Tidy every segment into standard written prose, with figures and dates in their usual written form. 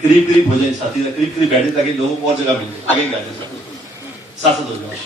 قریب قریب ہو جائیں ساتھی، قریب قریب بیٹھے تاکہ لوگوں کو اور جگہ مل جائے، آگے بیٹھے ساتھ ساتھ ہو جائے.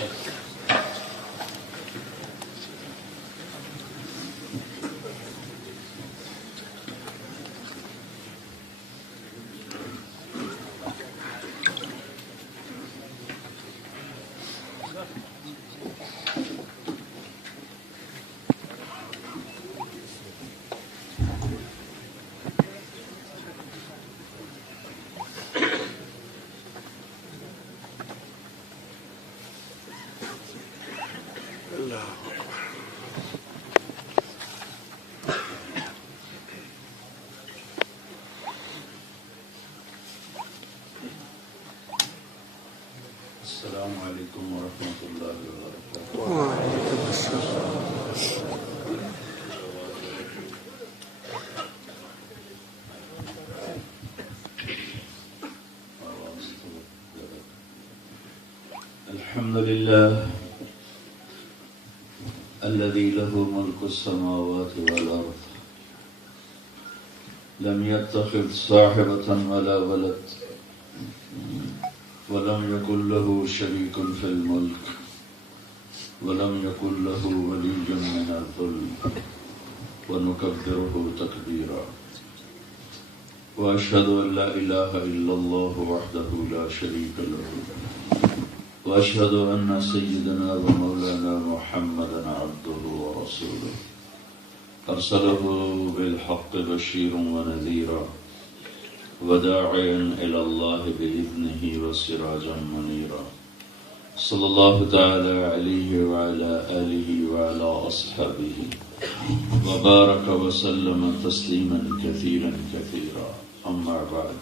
السلام علیکم ورحمۃ اللہ وبرکاتہ. الحمد لله الذي له ملك السماوات والأرض لم يتخذ صاحبة ولا ولد ولم يكن له شريك في الملك ولم يكن له ولي من الذل ونكبره تكبيرا. وأشهد أن لا إله إلا الله وحده لا شريك له وأشهد أن سيدنا ومولانا محمدا عبده ورسوله أرسله بالحق بشيرا ونذيرا وداعيا إلى الله بإذنه وسراجا منيرا. صلى الله تعالى عليه وعلى آله وعلى أصحابه وبارك وسلم تسليما كثيرا كثيرا. أما بعد،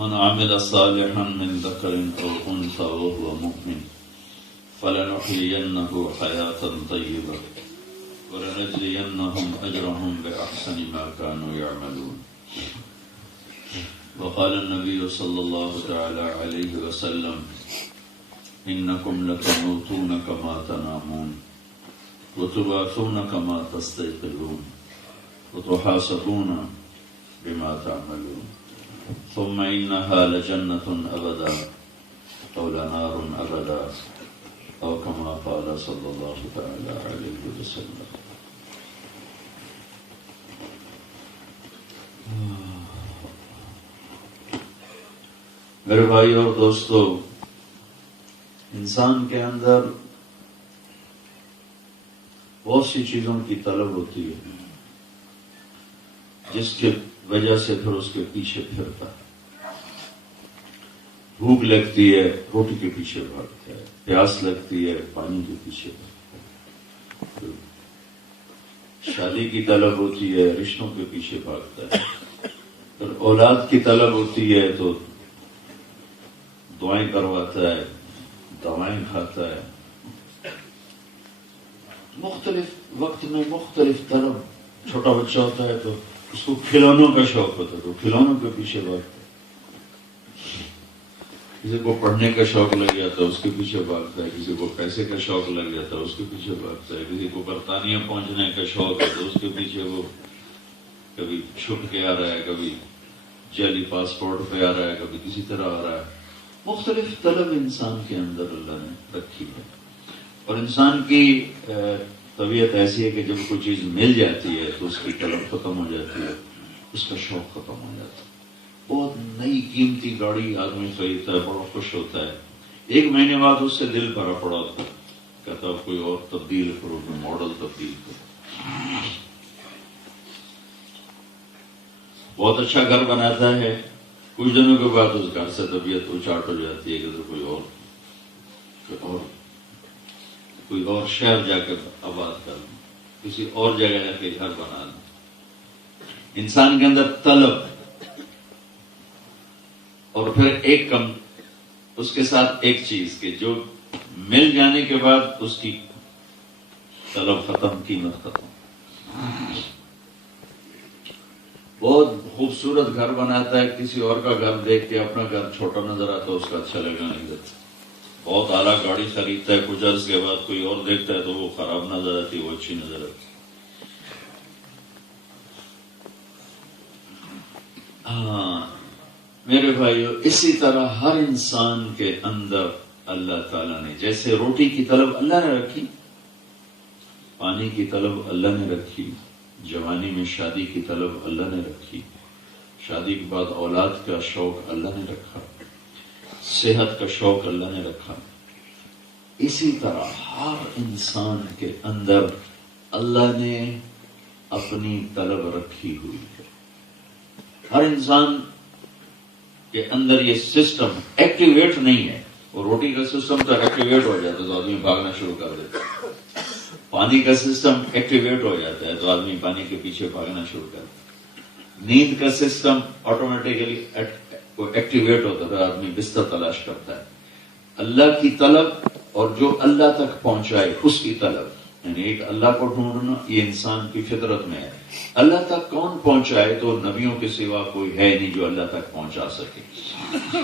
من عمل صالحا من ذكر أو أنثى وهو مؤمن فلنحيينه حياة طيبة ولنجزينهم أجرهم بأحسن ما كانوا يعملون. وقال النبي صلى الله تعالى عليه وسلم إنكم لتموتون كما تنامون وتبعثون كما تستيقظون وتحاسبون بما تعملون ثم إنها لجنة أبدا أو لنار أبدا أو كما قال صلى الله تعالى عليه وسلم. میرے بھائی اور دوستو، انسان کے اندر بہت سی چیزوں کی طلب ہوتی ہے جس کی وجہ سے پھر اس کے پیچھے پھرتا ہے. بھوک لگتی ہے، روٹی کے پیچھے بھاگتا ہے. پیاس لگتی ہے، پانی کے پیچھے بھاگتا ہے. شادی کی طلب ہوتی ہے، رشتوں کے پیچھے بھاگتا ہے. پھر اولاد کی طلب ہوتی ہے تو دعائیں کرواتا ہے، دوائیں کھاتا ہے. مختلف وقت میں مختلف طلب. چھوٹا بچہ ہوتا ہے تو اس کو کھلونوں کا شوق ہوتا ہے تو کھلونوں کے پیچھے بھاگتا ہے. کسی کو پڑھنے کا شوق لگ جاتا ہے اس کے پیچھے بھاگتا ہے. کسی کو پیسے کا شوق لگ جاتا ہے اس کے پیچھے بھاگتا ہے. کسی کو برطانیہ پہنچنے کا شوق ہے تو اس کے پیچھے وہ کبھی چھپ کے آ رہا ہے، کبھی جعلی پاسپورٹ پہ آ رہا ہے، کبھی کسی طرح آ رہا ہے. مختلف طلب انسان کے اندر اللہ نے رکھی ہے. اور انسان کی طبیعت ایسی ہے کہ جب کوئی چیز مل جاتی ہے تو اس کی طلب ختم ہو جاتی ہے، اس کا شوق ختم ہو جاتا ہے. بہت نئی قیمتی گاڑی آدمی خریدتا ہے، بڑا خوش ہوتا ہے. 1 مہینے بعد اس سے دل بھرا پڑا ہوتا ہے، کہتا ہے کوئی اور تبدیل کرو، کوئی ماڈل تبدیل کرو. بہت اچھا گھر بناتا ہے، کچھ دنوں کے بعد اس گھر سے طبیعت اچاٹ ہو جاتی ہے کہ کوئی اور شہر جا کر آباد کر لوں، کسی اور جگہ جا کے گھر بنا لوں. انسان کے اندر طلب، اور پھر ایک کم اس کے ساتھ ایک چیز کہ جو مل جانے کے بعد اس کی طلب ختم، قیمت ختم. بہت خوبصورت گھر بناتا ہے، کسی اور کا گھر دیکھ کے اپنا گھر چھوٹا نظر آتا ہے، اس کا اچھا لگنا نہیں دیتا. بہت اعلیٰ گاڑی خریدتا ہے، کچھ عرص کے بعد کوئی اور دیکھتا ہے تو وہ خراب نظر آتی، وہ اچھی نظر آتی۔ ہاں میرے بھائیو، اسی طرح ہر انسان کے اندر اللہ تعالیٰ نے، جیسے روٹی کی طلب اللہ نے رکھی، پانی کی طلب اللہ نے رکھی، جوانی میں شادی کی طلب اللہ نے رکھی، شادی کے بعد اولاد کا شوق اللہ نے رکھا، صحت کا شوق اللہ نے رکھا، اسی طرح ہر انسان کے اندر اللہ نے اپنی طلب رکھی ہوئی ہے۔ ہر انسان کے اندر یہ سسٹم ایکٹیویٹ نہیں ہے۔ وہ روٹی کا سسٹم تو ایکٹیویٹ ہو جاتا ہے تو آدمی بھاگنا شروع کر دیتا ہے، پانی کا سسٹم ایکٹیویٹ ہو جاتا ہے تو آدمی پانی کے پیچھے بھاگنا شروع کرتا ہے، نیند کا سسٹم آٹومیٹیکلی ایکٹیویٹ ہوتا ہے، آدمی بستر تلاش کرتا ہے۔ اللہ کی طلب اور جو اللہ تک پہنچائے اس کی طلب، یعنی ایک اللہ کو ڈھونڈنا، یہ انسان کی فطرت میں ہے۔ اللہ تک کون پہنچائے؟ تو نبیوں کے سوا کوئی ہے نہیں جو اللہ تک پہنچا سکے۔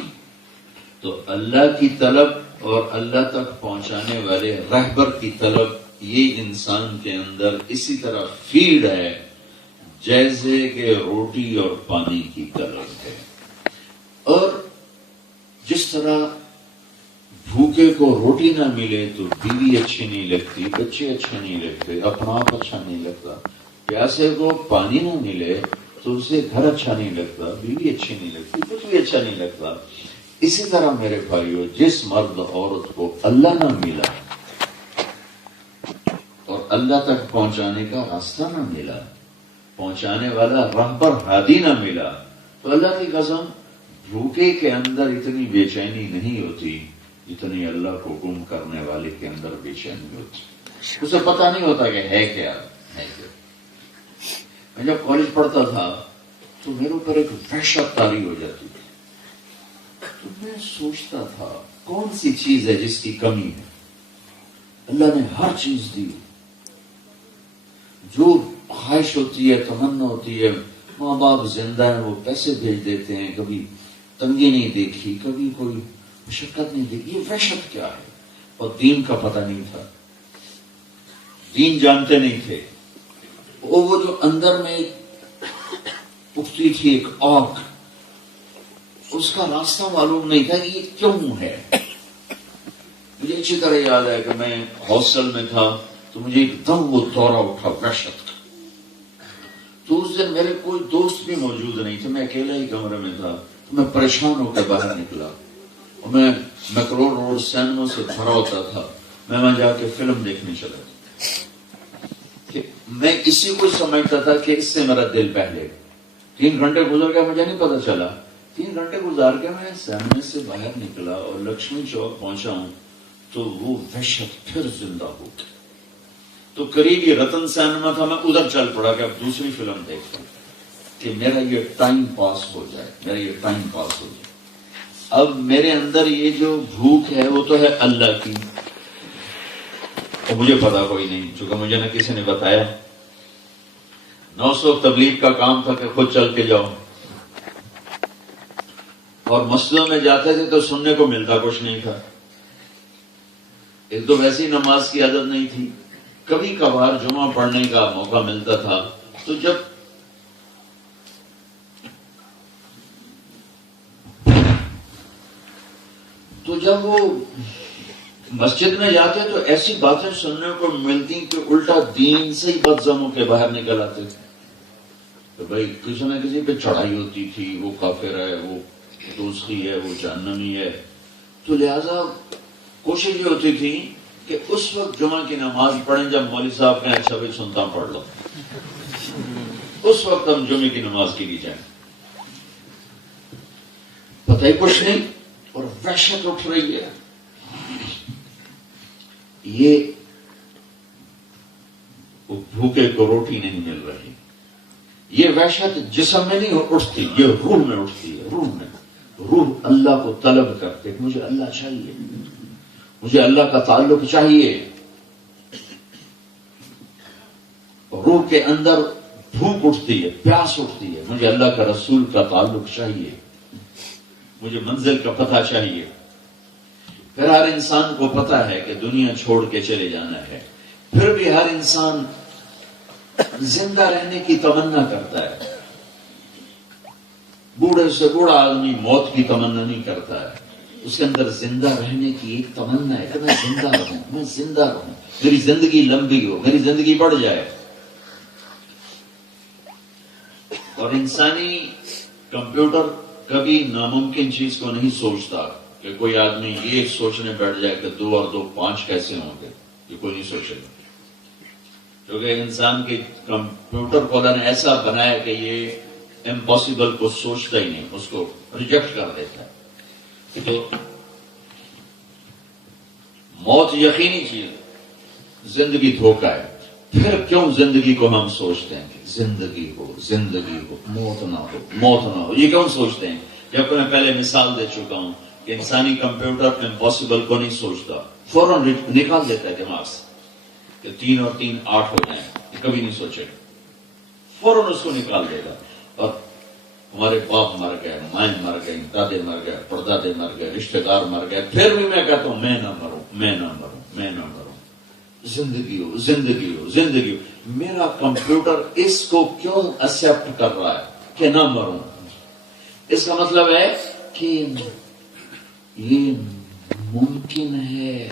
تو اللہ کی طلب اور اللہ تک پہنچانے والے رہبر کی طلب، یہ انسان کے اندر اسی طرح فیڈ ہے جیسے کہ روٹی اور پانی کی طلب ہے۔ اور جس طرح بھوکے کو روٹی نہ ملے تو بیوی اچھی نہیں لگتی، بچے اچھے نہیں لگتے، اپنا آپ اچھا نہیں لگتا، پیاسے کو پانی نہ ملے تو اسے گھر اچھا نہیں لگتا، بیوی اچھی نہیں لگتی، کچھ بھی اچھا نہیں لگتا۔ اسی طرح میرے بھائیو، جس مرد عورت کو اللہ نہ ملا اور اللہ تک پہنچانے کا راستہ نہ ملا، پہنچانے والا رہبر ہادی نہ ملا، تو اللہ کی قسم بھوکے کے اندر اتنی بے چینی نہیں ہوتی جتنی اللہ کو گم کرنے والے کے اندر بے چینی ہوتی۔ اسے پتہ نہیں ہوتا کہ ہے کیا ہے کیا۔ میں جب کالج پڑھتا تھا تو میرے اوپر ایک وحشت طاری ہو جاتی تھی، تو میں سوچتا تھا کون سی چیز ہے جس کی کمی ہے؟ اللہ نے ہر چیز دی، جو خواہش ہوتی ہے، تمنا ہوتی ہے، ماں باپ زندہ ہیں وہ پیسے بھیج دیتے ہیں، کبھی تنگی نہیں دیکھی، کبھی کوئی مشقت نہیں دیکھی، یہ وحشت کیا ہے؟ اور دین کا پتہ نہیں تھا، دین جانتے نہیں تھے۔ وہ جو اندر میں اٹھتی تھی ایک آگ، اس کا راستہ معلوم نہیں تھا کہ یہ کیوں ہے۔ مجھے اچھی طرح یاد ہے کہ میں ہاسٹل میں تھا تو مجھے ایک دم وہ دورہ اٹھا وحشت کا۔ تو اس دن میرے کوئی دوست بھی موجود نہیں تھے، میں اکیلا ہی کمرے میں تھا، تو میں پریشان ہو کے باہر نکلا اور میں میکرو روڈ سینما سے بھرا ہوتا تھا، میں وہاں جا کے فلم دیکھنے چلا تھا۔ میں اسی کو سمجھتا تھا کہ اس سے میرا دل پہلے 3 گھنٹے گزر گیا، مجھے نہیں پتا چلا۔ 3 گھنٹے گزار کے میں سینما سے باہر نکلا اور لکشمی چوک پہنچا ہوں تو وہ وحشت پھر زندہ ہو گئی۔ تو قریب ہی رتن سینما تھا، میں ادھر چل پڑا کہ اب دوسری فلم دیکھتا ہوں کہ میرا یہ ٹائم پاس ہو جائے، میرا یہ ٹائم پاس ہو جائے۔ اب میرے اندر یہ جو بھوک ہے وہ تو ہے اللہ کی، اور مجھے پتا کوئی نہیں، چونکہ مجھے نہ کسی نے بتایا۔ 900 تبلیغ کا کام تھا کہ خود چل کے جاؤ، اور مسجدوں میں جاتے تھے تو سننے کو ملتا کچھ نہیں تھا۔ ایک تو ویسی نماز کی عادت نہیں تھی، کبھی کبھار جمعہ پڑھنے کا موقع ملتا تھا، تو جب وہ مسجد میں جاتے تو ایسی باتیں سننے کو ملتی کہ الٹا دین سے ہی بدزموں کے باہر نکل آتے تھے کہ بھائی کسی نہ کسی پہ چڑھائی ہوتی تھی، وہ کافر ہے، وہ دوزخی ہے، وہ جہنمی ہے۔ تو لہذا کوشش یہ ہوتی تھی کہ اس وقت جمعہ کی نماز پڑھیں جب مولوی صاحب کہیں اچھا بھی سنتا پڑھ لو، اس وقت ہم جمعے کی نماز کے لیے جائیں۔ پتہ ہی کچھ نہیں، اور وحشت اٹھ رہی ہے۔ یہ بھوکے کو روٹی نہیں مل رہی، یہ وحشت جسم میں نہیں اٹھتی، یہ روح میں اٹھتی ہے۔ روح اللہ کو طلب کرتے، مجھے اللہ چاہیے، مجھے اللہ کا تعلق چاہیے۔ روح کے اندر بھوک اٹھتی ہے، پیاس اٹھتی ہے، مجھے اللہ کا رسول کا تعلق چاہیے، مجھے منزل کا پتہ چاہیے۔ پھر ہر انسان کو پتا ہے کہ دنیا چھوڑ کے چلے جانا ہے، پھر بھی ہر انسان زندہ رہنے کی تمنا کرتا ہے. بوڑھے سے بوڑھا آدمی موت کی تمنا نہیں کرتا ہے، اس کے اندر زندہ رہنے کی ایک تمنا ہے کہ میں زندہ رہوں، میں زندہ رہوں، میری زندگی لمبی ہو، میری زندگی بڑھ جائے. اور انسانی کمپیوٹر کبھی ناممکن چیز کو نہیں سوچتا کہ کوئی آدمی یہ سوچنے بیٹھ جائے کہ 2 اور 2 5 کیسے ہوں گے، یہ کوئی نہیں سوچے گا. کیونکہ انسان کے کمپیوٹر کو اللہ نے ایسا بنایا کہ یہ امپاسبل کو سوچتا ہی نہیں، اس کو ریجیکٹ کر دیتا ہے. تو موت یقینی چیز، زندگی دھوکہ ہے. پھر کیوں زندگی کو ہم سوچتے ہیں کہ زندگی ہو، زندگی ہو، موت نہ ہو، موت نہ ہو، یہ کیوں سوچتے ہیں؟ جبکہ میں پہلے مثال دے چکا ہوں کہ انسانی کمپیوٹر امپاسبل کو نہیں سوچتا، فوراً نکال دیتا ہے دماغ سے کہ 3 اور 3 8 ہو جائیں، یہ کبھی نہیں سوچے گا، فوراً اس کو نکال دے گا. اور ہمارے باپ مر گئے، مائیں مر گئی، دادے مر گئے، پردادے مر گئے، رشتہ دار مر گئے، پھر بھی میں کہتا ہوں میں نہ مروں، میں نہ مروں، میں نہ مروں، زندگی ہو، زندگی ہو، زندگی ہو. میرا کمپیوٹر اس کو کیوں ایکسپٹ کر رہا ہے کہ نہ مروں؟ اس کا مطلب ہے کہ یہ ممکن ہے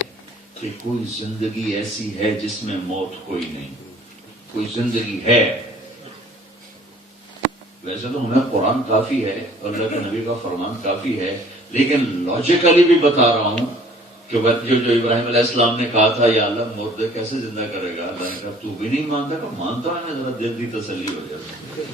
کہ کوئی زندگی ایسی ہے جس میں موت کوئی نہیں، کوئی زندگی ہے. ویسے تو ہمیں قرآن کافی ہے، اللہ کے نبی کا فرمان کافی ہے، لیکن لاجیکلی بھی بتا رہا ہوں کہ جو ابراہیم علیہ السلام نے کہا تھا یا اللہ مردے کیسے زندہ کرے گا، اللہ نے کہا تو بھی نہیں مانتا، کہ مانتا ہے، ذرا دل کی تسلی ہو جائے،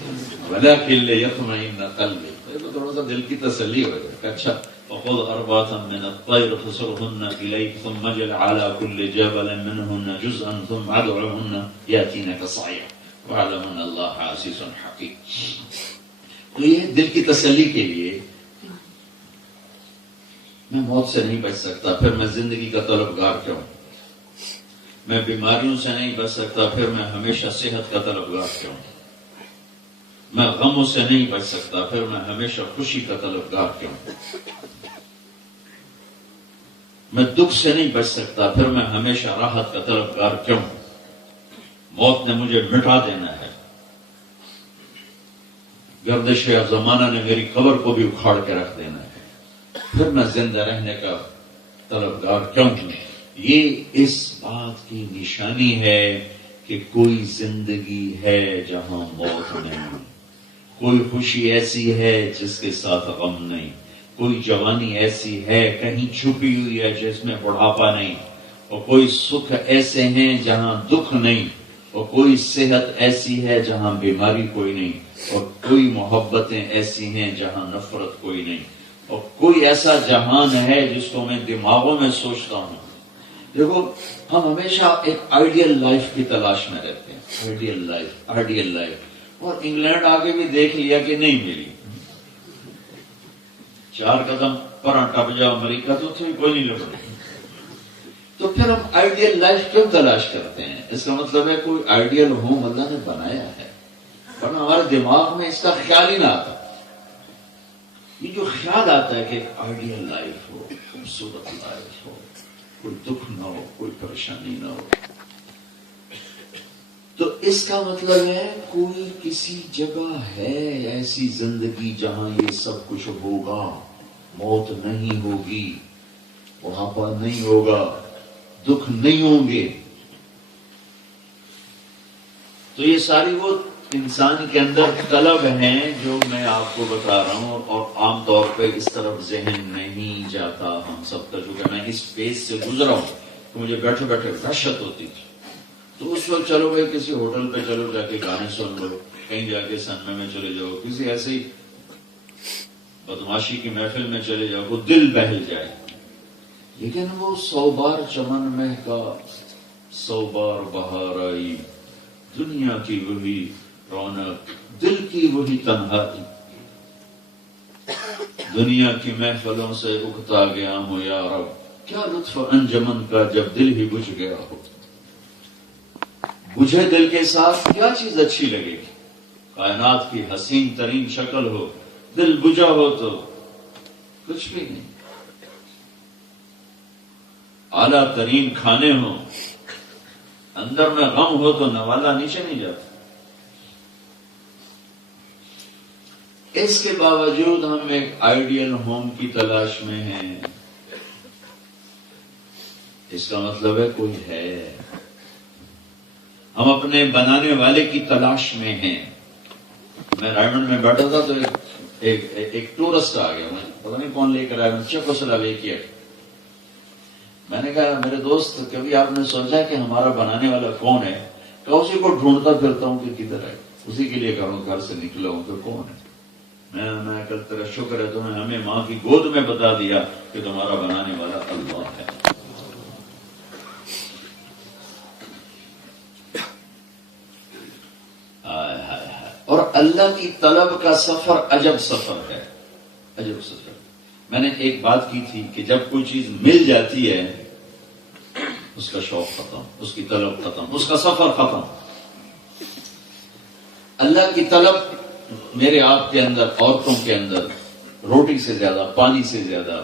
بھلا کھل یطمئن قلبی، تو تھوڑا سا دل کی تسلی ہو جائے. اچھا وخذ أربعة من الطير فصرهن إليك ثم اجعل على كل جبل منهن جزءا ثم ادعهن يأتينك صعيا واعلم أن الله عزيز حكيم. تو یہ دل کی تسلی کے لیے میں موت سے نہیں بچ سکتا، پھر میں زندگی کا طلبگار کیوں؟ میں بیماریوں سے نہیں بچ سکتا، پھر میں ہمیشہ صحت کا طلبگار کیوں؟ میں غموں سے نہیں بچ سکتا، پھر میں ہمیشہ خوشی کا طلبگار کیوں؟ میں دکھ سے نہیں بچ سکتا، پھر میں ہمیشہ راحت کا طلبگار کیوں؟ موت نے مجھے مٹا دینا ہے، گردش زمانہ نے میری قبر کو بھی اکھاڑ کے رکھ دینا ہے، پھر میں زندہ رہنے کا طلبگار کیوں ہوں؟ یہ اس بات کی نشانی ہے کہ کوئی زندگی ہے جہاں موت نہیں، کوئی خوشی ایسی ہے جس کے ساتھ غم نہیں، کوئی جوانی ایسی ہے کہیں چھپی ہوئی ہے جس میں بڑھاپا نہیں، اور کوئی سکھ ایسے ہیں جہاں دکھ نہیں، اور کوئی صحت ایسی ہے جہاں بیماری کوئی نہیں، اور کوئی محبتیں ایسی ہیں جہاں نفرت کوئی نہیں، اور کوئی ایسا جہان ہے جس کو میں دماغوں میں سوچتا ہوں. دیکھو ہم ہمیشہ ایک آئیڈیل لائف کی تلاش میں رہتے ہیں، آئیڈیل لائف، آئیڈیل لائف، اور انگلینڈ آگے بھی دیکھ لیا کہ نہیں ملی. 4 قدم پر ٹپ جاؤ امریکہ تو کوئی نہیں لڑ. تو پھر ہم آئیڈیل لائف کیوں تلاش کرتے ہیں؟ اس کا مطلب ہے کوئی آئیڈیل ہوم اللہ نے بنایا ہے، ورنہ ہمارے دماغ میں اس کا خیال ہی نہ آتا. یہ جو خیال آتا ہے کہ ایک آئیڈیل لائف ہو، خوبصورت لائف ہو، کوئی دکھ نہ ہو، کوئی پریشانی نہ ہو، تو اس کا مطلب ہے کوئی کسی جگہ ہے ایسی زندگی جہاں یہ سب کچھ ہوگا، موت نہیں ہوگی، بڑھاپا نہیں ہوگا، دکھ نہیں ہوں گے. تو یہ ساری وہ انسان کے اندر طلب ہیں جو میں آپ کو بتا رہا ہوں، اور عام طور پہ اس طرف ذہن نہیں جاتا ہم سب کا، چونکہ میں اس فیز سے گزرا ہوں تو مجھے بیٹھے بیٹھے وحشت ہوتی تھی. تو اس وقت چلو بھائی کسی ہوٹل پہ چلو جا کے گانے سن لو، کہیں جا کے سننے میں چلے جاؤ، کسی ایسی بدماشی کی محفل میں چلے جاؤ، وہ دل بہل جائے. لیکن وہ 100 بار چمن مہکا، 100 بار بہار آئی، دنیا کی وہی رونق، دل کی وہی تنہائی، دنیا کی محفلوں سے اکتا گیا ہوں یا رب، کیا لطف انجمن کا جب دل ہی بجھ گیا ہو. بجھے دل کے ساتھ کیا چیز اچھی لگے گی؟ کائنات کی حسین ترین شکل ہو، دل بجھا ہو تو کچھ بھی نہیں. اعلیٰ ترین کھانے ہوں، اندر میں غم ہو تو نوالا نیچے نہیں جاتا۔ اس کے باوجود ہم ایک آئیڈیل ہوم کی تلاش میں ہیں، اس کا مطلب ہے کوئی ہے، ہم اپنے بنانے والے کی تلاش میں ہیں۔ میں رائمنڈ میں بیٹھا تھا تو ایک ٹورسٹ آ گیا، میں پتہ نہیں کون لے کر آیا، چیکوسلوواکیا۔ میں نے کہا میرے دوست کبھی آپ نے سوچا کہ ہمارا بنانے والا کون ہے؟ کہ اسی کو ڈھونڈتا پھرتا ہوں کہ کدھر ہے، اسی کے لیے گھروں گھر سے نکلا ہوں کہ کون ہے۔ میں کل تیرا شکر ہے تمہیں ہمیں ماں کی گود میں بتا دیا کہ تمہارا بنانے والا اللہ ہے۔ اور اللہ کی طلب کا سفر عجب سفر ہے، عجب سفر۔ میں نے ایک بات کی تھی کہ جب کوئی چیز مل جاتی ہے اس کا شوق ختم، اس کی طلب ختم، اس کا سفر ختم۔ اللہ کی طلب میرے آپ کے اندر، عورتوں کے اندر روٹی سے زیادہ، پانی سے زیادہ،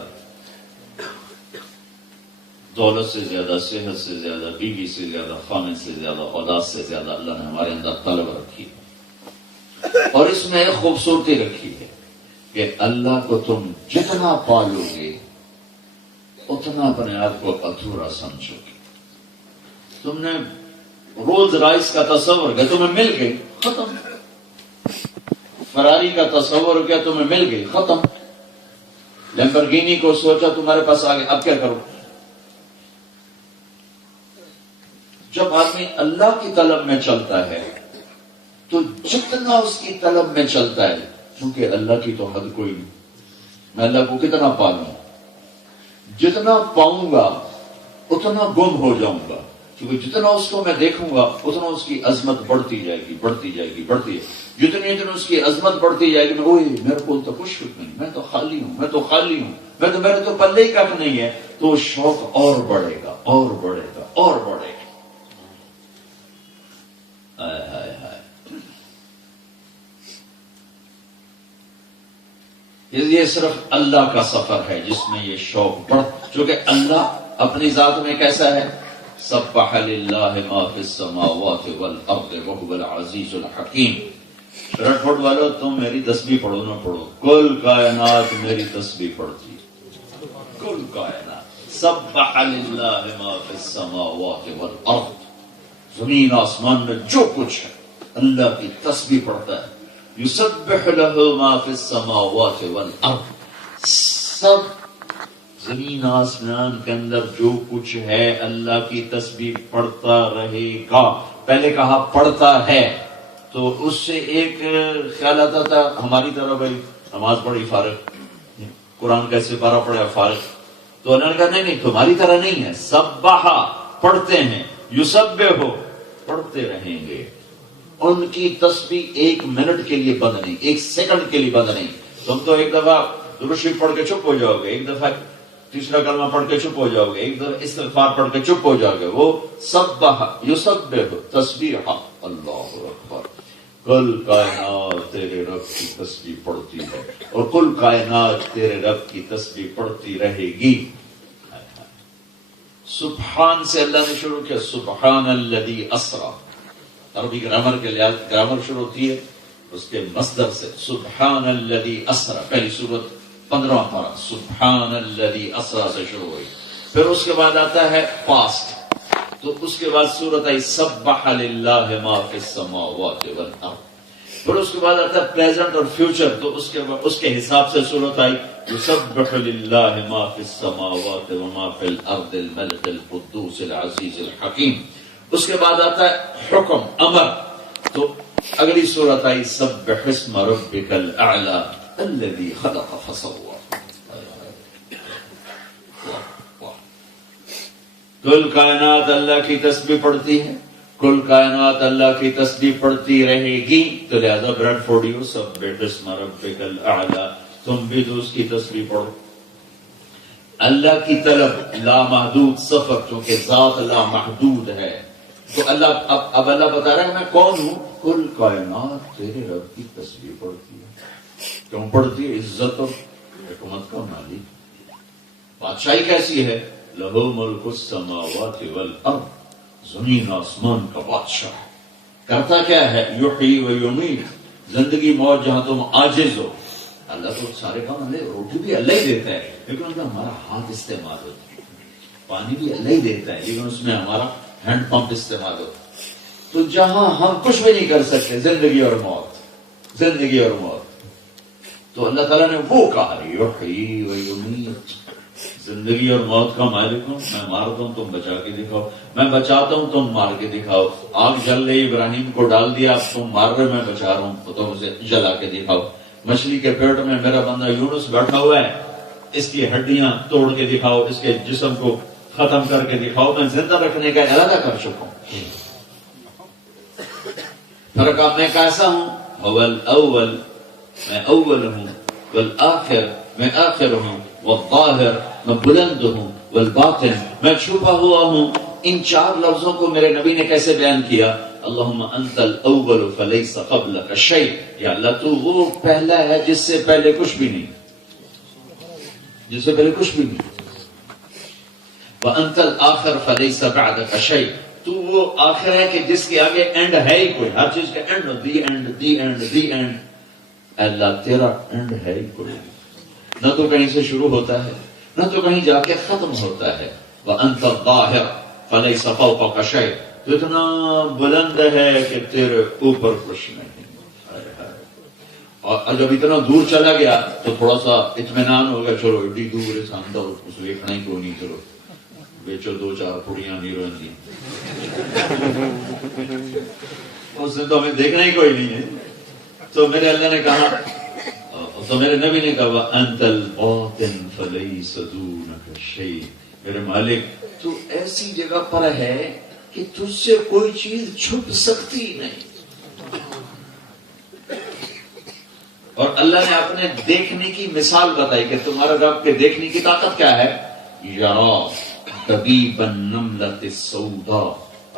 دولت سے زیادہ، صحت سے زیادہ، بیوی سے زیادہ، خامد سے زیادہ، اولاد سے زیادہ اللہ نے ہمارے اندر طلب رکھی ہے۔ اور اس میں ایک خوبصورتی رکھی ہے کہ اللہ کو تم جتنا پالو گے اتنا اپنے آپ کو ادھورا سمجھو گے۔ تم نے رولز رائس کا تصور کیا، تمہیں مل گئی، ختم۔ فراری کا تصور کیا، تمہیں مل گئی، ختم۔ لیمبرگینی کو سوچا تمہارے پاس آ گیا، اب کیا کرو؟ جب آدمی اللہ کی طلب میں چلتا ہے تو جتنا اس کی طلب میں چلتا ہے، کیونکہ اللہ کی تو حد کوئی نہیں، میں اللہ کو کتنا پالوں، جتنا پاؤں گا اتنا گم ہو جاؤں گا، کیونکہ جتنا اس کو میں دیکھوں گا اتنا اس کی عظمت بڑھتی جائے گی، بڑھتی جائے گی، بڑھتی ہے۔ جتنی اس کی عظمت بڑھتی جائے گی، میرے کو تو کچھ نہیں، میں تو خالی ہوں، میں تو خالی ہوں، میرے تو پلے ہی کٹ نہیں ہے، تو شوق اور بڑھے گا، اور بڑھے گا، اور بڑھے گا۔ یہ صرف اللہ کا سفر ہے جس میں یہ شوق بڑھ، چونکہ اللہ اپنی ذات میں کیسا ہے؟ سبح للہ ما فی السماوات والارض وهو العزیز الحکیم۔ ریڈ فورٹ والو تم میری تسبیح پڑھو نہ پڑھو، کل کائنات میری تسبیح پڑھتی، کل کائنات۔ سبح للہ ما فی السماوات والارض، زمین آسمان میں جو کچھ ہے اللہ کی تسبیح پڑھتا ہے۔ یسبح له ما فی السماوات والارض، سب زمین آسمان کے اندر جو کچھ ہے اللہ کی تسبیح پڑھتا رہے گا۔ پہلے کہا پڑھتا ہے، تو اس سے ایک خیال آتا تھا ہماری طرح بھائی نماز پڑھی فارغ، قرآن کیسے پارا پڑھا فارغ، تو انہوں نے کہا نہیں تمہاری طرح نہیں ہے، سبح پڑھتے ہیں، یسبح پڑھتے رہیں گے۔ ان کی تسبیح ایک منٹ کے لیے بند نہیں، ایک سیکنڈ کے لیے بند نہیں۔ تم تو ایک دفعہ درود شریف پڑھ کے چپ ہو جاؤ گے، ایک دفعہ تیسرا کلمہ پڑھ کے چپ ہو جاؤ گے، ایک دفعہ استغفار پڑھ کے چپ ہو جاؤ گے۔ وہ سبح یسبح تسبیح اللہ اکبر، کل کائنات تیرے رب کی تسبیح پڑھتی ہے اور کل کائنات تیرے رب کی تسبیح پڑھتی رہے گی۔ سبحان سے اللہ نے شروع کیا، سبحان الذی اسرا، عربی گرامر کے لحاظ گرامر شروع ہوتی ہے اس کے مصدر سے، سبحان الذی اسرا، پہلی سورت 15واں پارہ سبحان الذی اسرا سے شروع ہوئی۔ پھر اس کے بعد آتا ہے پاسٹ، تو اس کے بعد سورت آئی سبح للہ ما فی السماوات والارض۔ پھر اس کے بعد آتا ہے پریزنٹ اور فیوچر، تو اس کے حساب سے سورت آئی یسبح للہ ما فی السماوات وما فی الارض الملک القدوس العزیز الحکیم۔ اس کے بعد آتا ہے حکم، امر، تو اگلی سورت آئی سبح اسم ربک الاعلی الذی خلق فسوى۔ کل کائنات اللہ کی تسبیح پڑھتی ہے، کل کائنات اللہ کی تسبیح پڑھتی رہے گی، تو لہذا بریڈ فورڈیو سبح اسم ربک الاعلی، تم بھی تو اس کی تسبیح پڑھو۔ اللہ کی طلب لامحدود سفر، چونکہ ذات لامحدود ہے، تو اللہ اب اللہ بتا رہا ہے میں کون ہوں؟ کل کائنات تیرے رب کی تسبیح پڑھتی ہے۔ کیوں پڑھتی ہے؟ عزت اور حکومت کا مالک، بادشاہی کیسی ہے؟ لہو ملک السماوات والارض، زمین آسمان کا بادشاہ کرتا کیا ہے؟ یحیی و یمیت، زندگی موت جہاں تم عاجز ہو. اللہ تو سارے کام اللہ، روٹی بھی اللہ ہی دیتا ہے لیکن ان کا ہمارا ہاتھ استعمال ہوتا ہے، پانی بھی اللہ ہی دیتا ہے لیکن اس میں ہمارا ہینڈ پمپ استعمال ہوتا ہے. تو جہاں ہم کچھ بھی نہیں کر سکتے، زندگی اور موت، زندگی اور موت، تو اللہ تعالیٰ نے وہ کہا یحیی و یمیت، زندگی اور موت کا مالک ہوں، میں مارتا ہوں تم بچا کے دکھاؤ، میں بچاتا ہوں تم مار کے دکھاؤ. آگ جل رہی، ابراہیم کو ڈال دیا، اب تم مار رہے میں بچا رہا ہوں تو تم اسے جلا کے دکھاؤ. مچھلی کے پیٹ میں میرا بندہ یونس بیٹھا ہوا ہے، اس کی ہڈیاں توڑ کے دکھاؤ، اس کے جسم کو ختم کر کے دکھاؤ، میں زندہ رکھنے کا ارادہ کر چکا ہوں. فرق میں کیسا ہوں؟ اول اول، میں اول ہوں، والآخر، میں آخر ہوں، والظاہر، میں بلند ہوں، والباطن، میں چھپا ہوا ہوں. ان چار لفظوں کو میرے نبی نے کیسے بیان کیا؟ اللہم انت الاول فلیس قبلک شیء، یا اللہ تو وہ پہلا ہے جس سے پہلے کچھ بھی نہیں، جس سے پہلے کچھ بھی نہیں. وانت الآخر فلیس بعدک شیء، تو وہ آخر ہے کہ جس کے آگے اینڈ ہے ہی کوئی، ہر چیز کا end, the end, the end, the end. اللہ تیرا اینڈ ہے ہی کوئی، نہ تو کہیں سے شروع ہوتا ہے نہ تو کہیں جا کے ختم ہوتا ہے. وانت الظاہر فلیس فوقک شیء، تو اتنا بلند ہے کہ تیرے اوپر کچھ نہیں. اور جب اتنا دور چلا گیا تو تھوڑا سا اطمینان ہو گیا، چلو ایڈی دور ہے سامتا، اس ویکھنا ہی کیوں نہیں، چلو بیچو دو چار پڑیاں نہیں رہی، اس نے تو ہمیں دیکھنا ہی کوئی نہیں ہے. تو میرے اللہ نے کہا، تو میرے نبی نے کہا انت الباطن فلیس دونک شیء، میرے مالک تو ایسی جگہ پر ہے کہ تجھ سے کوئی چیز چھپ سکتی نہیں. اور اللہ نے اپنے دیکھنے کی مثال بتائی کہ تمہارا رب کے دیکھنے کی طاقت کیا ہے. یرا دبیب النملۃ السوداء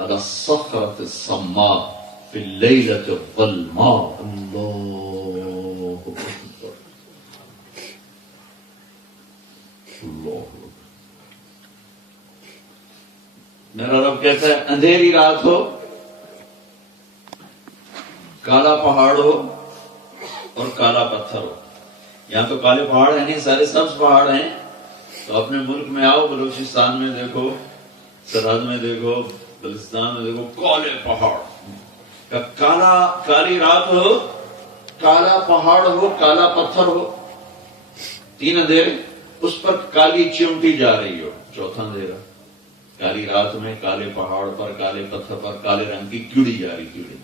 علی الصخرۃ الصماء فی اللیلۃ الظلماء. اللہ اکبر، اللہ. میرا رب کہتا ہے اندھیری رات ہو، کالا پہاڑ ہو اور کالا پتھر ہو. یہاں تو کالے پہاڑ ہیں نہیں، سارے سبز پہاڑ ہیں. تو اپنے ملک میں آؤ، بلوچستان میں دیکھو، سرحد میں دیکھو، بلوچستان میں دیکھو، کالے پہاڑ. کالی رات ہو، کالا پہاڑ ہو، کالا پتھر ہو، تین اندھیرے، اس پر کالی چیونٹی جا رہی ہو، چوتھا اندھیرا. کالی رات میں کالے پہاڑ پر، کالے پتھر پر کالے رنگ کی کیڑی جا رہی، کیڑی.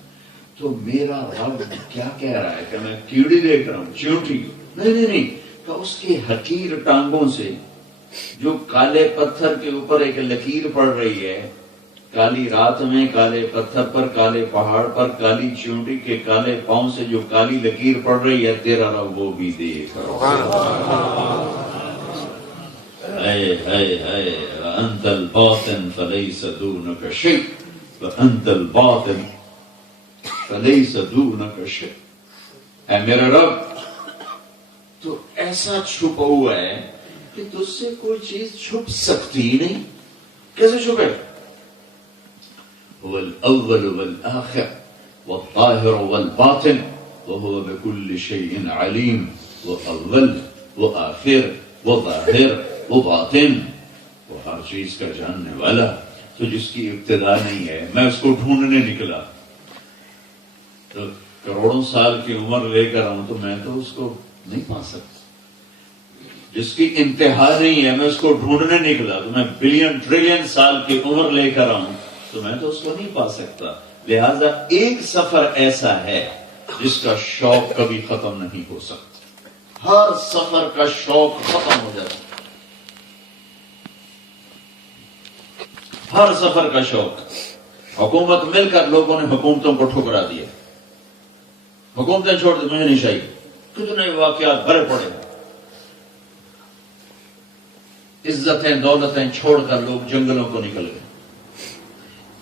تو میرا رب کیا کہہ رہا ہے کہ میں کیڑی دیکھ رہا ہوں، چیونٹی نہیں، کہ اس کے حقیر ٹانگوں سے جو کالے پتھر کے اوپر ایک لکیر پڑ رہی ہے، کالی رات میں کالے پتھر پر، کالے پہاڑ پر، کالی چیونٹی کے کالے پاؤں سے جو کالی لکیر پڑ رہی ہے، تیرا رب وہ بھی دیکھ رہا. انت الباطن فلیس دونک شیء، انت الباطن فلیس دونک شیء. اے میرا رب تو ایسا چھپا ہوا ہے کہ تجھ سے کوئی چیز چھپ سکتی ہی نہیں. کیسے چھپے؟ هو الاول والآخر والظاہر والباطن وهو بكل شيء علیم. وہ اول، وہ آخر، وہ ظاہر، وہ باطن، وہ ہر چیز کا جاننے والا. تو جس کی ابتدا نہیں ہے، میں اس کو ڈھونڈنے نکلا تو کروڑوں سال کی عمر لے کر آؤں تو میں تو اس کو نہیں پا سکتا. جس کی انتہا نہیں ہے، میں اس کو ڈھونڈنے نکلا تو میں بلین ٹریلین سال کی عمر لے کر آؤں تو میں تو اس کو نہیں پا سکتا. لہذا ایک سفر ایسا ہے جس کا شوق کبھی ختم نہیں ہو سکتا. ہر سفر کا شوق ختم ہو جاتا، ہر سفر کا شوق. حکومت مل کر لوگوں نے حکومتوں کو ٹھکرا دیا، حکومتیں چھوڑ دی، مجھے نہیں چاہیے. کتنے واقعات بھرے پڑے، عزتیں دولتیں چھوڑ کر لوگ جنگلوں کو نکل گئے.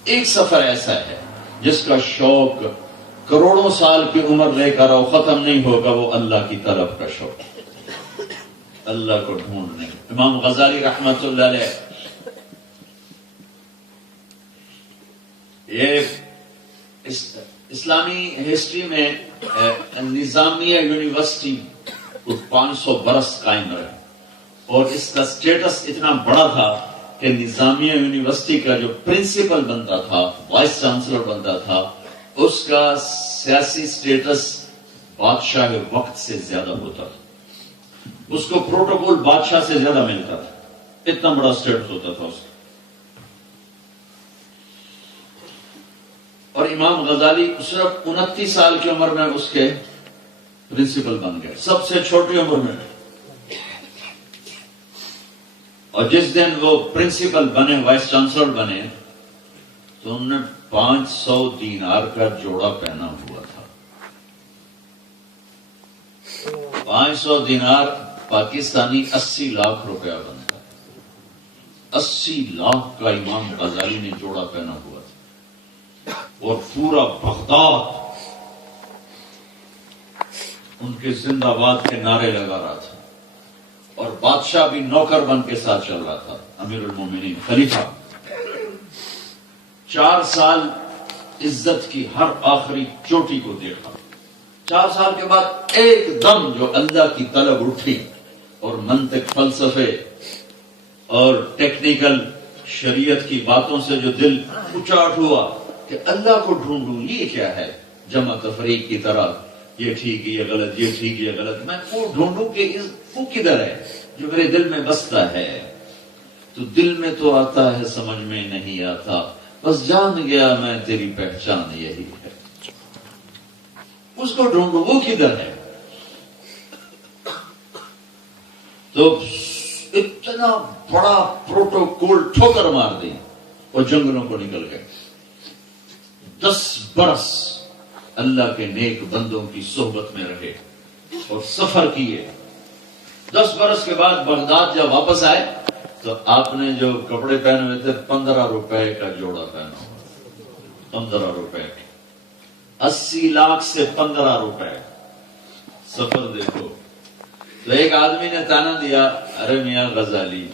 ایک سفر ایسا ہے جس کا شوق کروڑوں سال کی عمر لے کر آؤ ختم نہیں ہوگا، وہ اللہ کی طرف کا شوق، اللہ کو ڈھونڈنے. امام غزالی رحمت اللہ علیہ یہ اسلامی ہسٹری میں نظامیہ یونیورسٹی 500 برس قائم رہے اور اس کا سٹیٹس اتنا بڑا تھا کہ نظامیہ یونیورسٹی کا جو پرنسپل بنتا تھا، وائس چانسلر بنتا تھا، اس کا سیاسی سٹیٹس بادشاہ وقت سے زیادہ ہوتا تھا، اس کو پروٹوکول بادشاہ سے زیادہ ملتا تھا، اتنا بڑا سٹیٹس ہوتا تھا اس کا۔ اور امام غزالی صرف 29 سال کی عمر میں اس کے پرنسپل بن گئے، سب سے چھوٹی عمر میں، اور جس دن وہ پرنسپل بنے، وائس چانسلر بنے، تو انہوں نے 500 دینار کا جوڑا پہنا ہوا تھا۔ 500 دینار پاکستانی 80 لاکھ روپیہ بنتا ہے۔ 80 لاکھ کا امام غزالی نے جوڑا پہنا ہوا تھا، اور پورا بغداد ان کے زندہ باد کے نعرے لگا رہا تھا، اور بادشاہ بھی نوکر بن کے ساتھ چل رہا تھا، امیر المومنین خلیفہ۔ 4 سال عزت کی ہر آخری چوٹی کو دیکھا۔ 4 سال کے بعد ایک دم جو اللہ کی طلب اٹھی اور منطق، فلسفے اور ٹیکنیکل شریعت کی باتوں سے جو دل اچاٹ ہوا کہ اللہ کو ڈھونڈوں، یہ کیا ہے، جمع تفریق کی طرح، یہ ٹھیک یہ غلط، یہ ٹھیک یہ غلط، میں وہ ڈھونڈوں کہ وہ کدھر ہے جو میرے دل میں بستا ہے۔ تو دل میں تو آتا ہے، سمجھ میں نہیں آتا، بس جان گیا میں تیری پہچان یہی ہے، اس کو ڈھونڈوں وہ کدھر ہے۔ تو اتنا بڑا پروٹوکول ٹھوکر مار دی اور جنگلوں کو نکل گئے۔ 10 برس اللہ کے نیک بندوں کی صحبت میں رہے اور سفر کیے۔ 10 برس کے بعد بغداد جب واپس آئے تو آپ نے جو کپڑے پہنے ہوئے تھے 15 روپے کا جوڑا پہنا ہوا، 15 روپے، 80 لاکھ سے 15 روپے، سفر دیکھو۔ تو ایک آدمی نے تانا دیا، ارے میاں غزالی،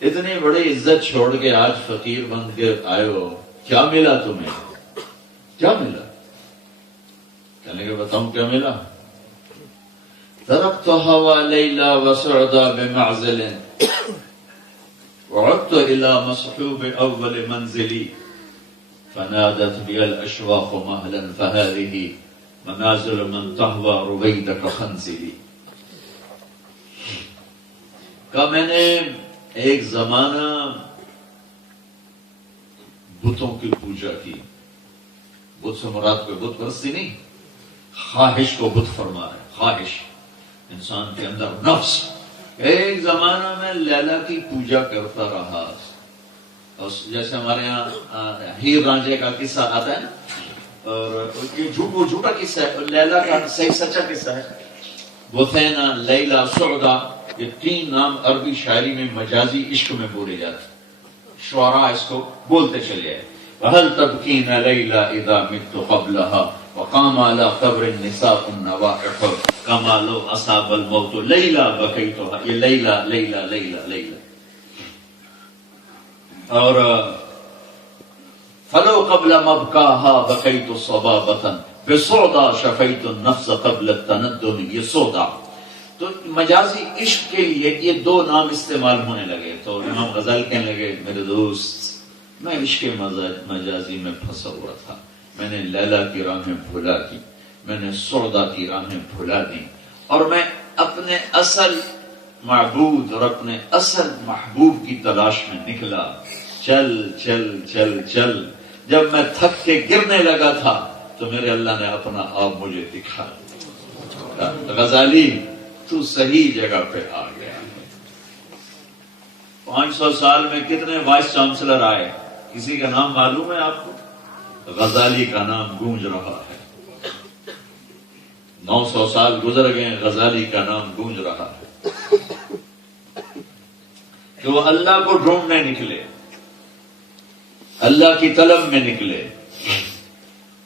اتنی بڑی عزت چھوڑ کے آج فقیر بن کے آئے ہو، کیا ملا تمہیں، کیا ملا؟ کہنے کے بتاؤں کیا ملا؟ ترکت ہوا لیلا وسعدا بمعزل وعدت الى مصحوب اول منزلی فنادت بی الاشواق مهلا فهذه منازل من تهوى رویدک خنزلی۔ کہ میں نے ایک زمانہ بتوں کی پوجا کی، بت سے مراد کوئی بت پرستی نہیں، خواہش کو بت فرما ہے، خواہش انسان کے اندر، نفس۔ ایک زمانہ میں لیلا کی پوجا کرتا رہا، اور جیسے ہمارے یہاں ہیر رانجھے کا قصہ آتا ہے نا، اور یہ جھوٹا قصہ ہے، لیلا کا صحیح سچا قصہ ہے۔ بثینا، لیلا، سعدا، یہ 3 نام عربی شاعری میں مجازی عشق میں بولے جاتے ہیں، شعراء اس کو بولتے چلے آئے۔ وَهَلْ تَبْكِينَ لَيْلَا إِذَا مِتُّ قَبْلَهَا وقام على قبر النساء النواحح كما لو اصاب الموت ليلى بكيتها، یہ لیلا لیلا لیلا لیلا۔ اور فلو قبل مبكاها بكيت صبابة بسعدا شفيت النفس قبل التندم، یہ سودا۔ تو مجازی عشق کے لیے یہ 2 نام استعمال ہونے لگے، تو امام غزالی کہنے لگے میرے دوست، میں عشق مجازی میں پھنسا ہوا تھا، میں نے لیلا کی راہیں بھولا دی، میں نے سودا کی راہیں بھولا دی، اور میں اپنے اصل معبود اور اپنے اصل محبوب کی تلاش میں نکلا۔ چل چل چل چل، جب میں تھک کے گرنے لگا تھا تو میرے اللہ نے اپنا آپ مجھے دکھا۔ غزالی تو صحیح جگہ پہ آ گیا۔ 500 سال میں کتنے وائس چانسلر آئے، کسی کا نام معلوم ہے آپ کو؟ غزالی کا نام گونج رہا ہے۔ 900 سال گزر گئے، غزالی کا نام گونج رہا ہے، کہ وہ اللہ کو ڈھونڈنے نکلے، اللہ کی طلب میں نکلے،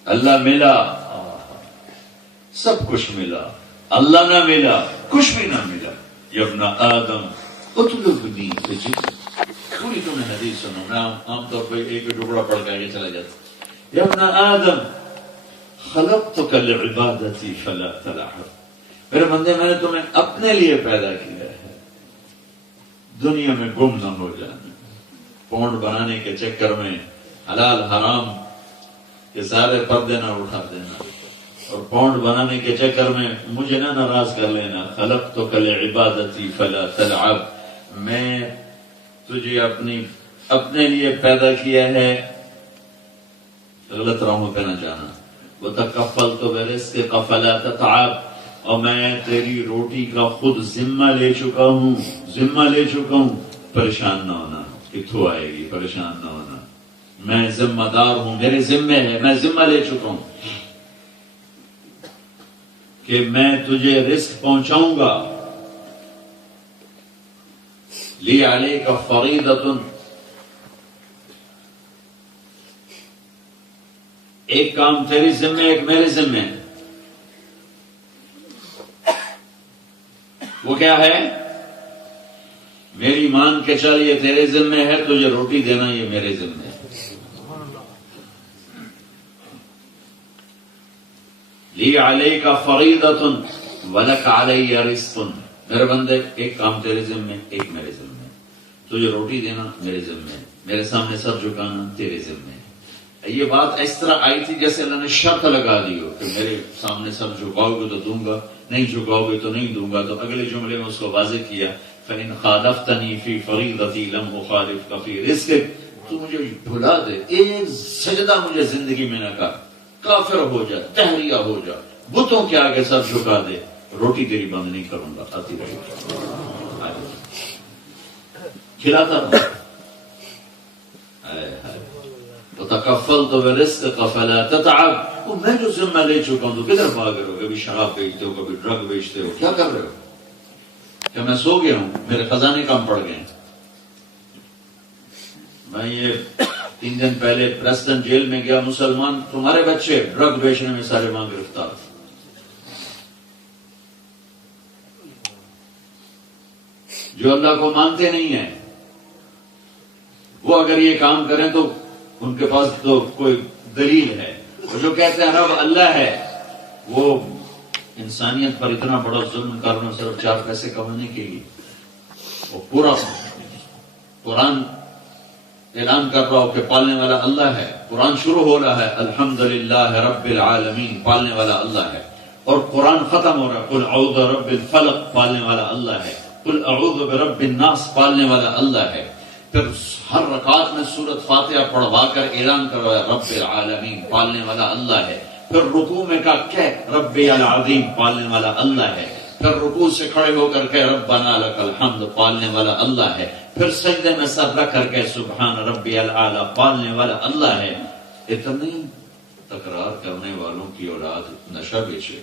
اللہ ملا، سب کچھ ملا، اللہ نہ ملا کچھ بھی نہ ملا۔ یا ابن آدم اطلبنی تجد، پوری تمہیں حدیث سنو، میں عام طور پہ ایک ٹکڑا پڑھ کے آگے چلا جاتا، یا ابن آدم خلقتک لعبادتی فلا تلعب، میرے بندے میں نے تمہیں اپنے لیے پیدا کیا ہے، دنیا میں گم نہ ہو جانا، پونڈ بنانے کے چکر میں حلال حرام کے سارے پردے نہ اٹھا دینا، اور پونڈ بنانے کے چکر میں مجھے نہ ناراض کر لینا۔ خلقتک لعبادتی فلا تلعب، میں تجھے اپنے لیے پیدا کیا ہے، غلط راہوں پہ نہ جانا۔ وتکفلت برزقک فلا تتعب، اور میں تیری روٹی کا خود ذمہ لے چکا ہوں، پریشان نہ ہونا کہ تو آئے گی، پریشان نہ ہونا، میں ذمہ دار ہوں، میرے ذمے ہے، میں ذمہ لے چکا ہوں کہ میں تجھے رزق پہنچاؤں گا۔ لی علیک فریضۃ، ایک کام تیری ذمہ، ایک میرے ذمہ، وہ کیا ہے؟ میری مان کے چل، یہ تیرے ذمہ ہے، تجھے روٹی دینا یہ میرے ذمہ ہے۔ لی علیک فریضۃ ولک علی رزق، میرے بندے ایک کام تیرے ذمہ، ایک میرے ذمہ ہے، تجھے روٹی دینا میرے ذمہ ہے، میرے سامنے سر جھکانا تیرے ذمہ ہے۔ یہ بات اس طرح آئی تھی جیسے اللہ نے شرط لگا دی ہو کہ میرے سامنے سر جھکاؤ گے تو دوں گا، نہیں جھکاؤ گے تو نہیں دوں گا۔ تو اگلے جملے میں اس کو واضح کیا، فَإِنْ خَالَفْتَنِي فِي فَرِيضَتِي لَمْ أُخَالِفْكَ فِي رِزْقِكَ، تو مجھے بھلا دے، ایک سجدہ مجھے زندگی میں نہ کر، کافر ہو جا، دہریہ ہو جا، بتوں کے آگے سر جھکا دے، روٹی تیری بند نہیں کروں گا، آتی رہے کھلاتا رہا۔ وَتَكَفَّلْتُ بِرِزْقِكَ فَلَا تَتَعَبْ، میں جو ذمہ لے چکا ہوں تو کدھر بھاگ رہے ہو؟ کبھی شراب بیچتے ہو، کبھی ڈرگ بیچتے ہو، کیا کر رہے ہو؟ کیا میں سو گیا ہوں؟ میرے خزانے کم پڑ گئے ہیں؟ میں یہ 3 دن پہلے پریسٹن جیل میں گیا، مسلمان تمہارے بچے ڈرگ بیچنے میں سارے وہاں گرفتار تھے۔ جو اللہ کو مانتے نہیں ہیں وہ اگر یہ کام کریں تو ان کے پاس تو کوئی دلیل ہے، اور جو کہتے ہیں رب اللہ ہے وہ انسانیت پر اتنا بڑا ظلم کرنا صرف 4 پیسے کمانے کے لیے۔ وہ پورا قرآن اعلان کر رہا ہو کہ پالنے والا اللہ ہے، قرآن شروع ہو رہا ہے الحمدللہ رب العالمین، پالنے والا اللہ ہے، اور قرآن ختم ہو رہا ہے قل اعوذ برب الفلق، پالنے والا اللہ ہے، قل اعوذ برب الناس، پالنے والا اللہ ہے۔ پھر ہر رکعت میں سورۃ فاتحہ پڑھوا کر اعلان کر رہا ہے رب العالمین، پالنے والا اللہ ہے۔ پھر رکوع میں کہا کہ رب العظیم، پالنے والا اللہ ہے۔ پھر رکوع سے کھڑے ہو کر کے ربنا لک الحمد، پالنے والا اللہ ہے۔ پھر سجدے میں سر رکھ کر کے سبحان ربی الاعلی، پالنے والا اللہ ہے۔ اتنی تکرار کرنے والوں کی اولاد نشہ بیچے۔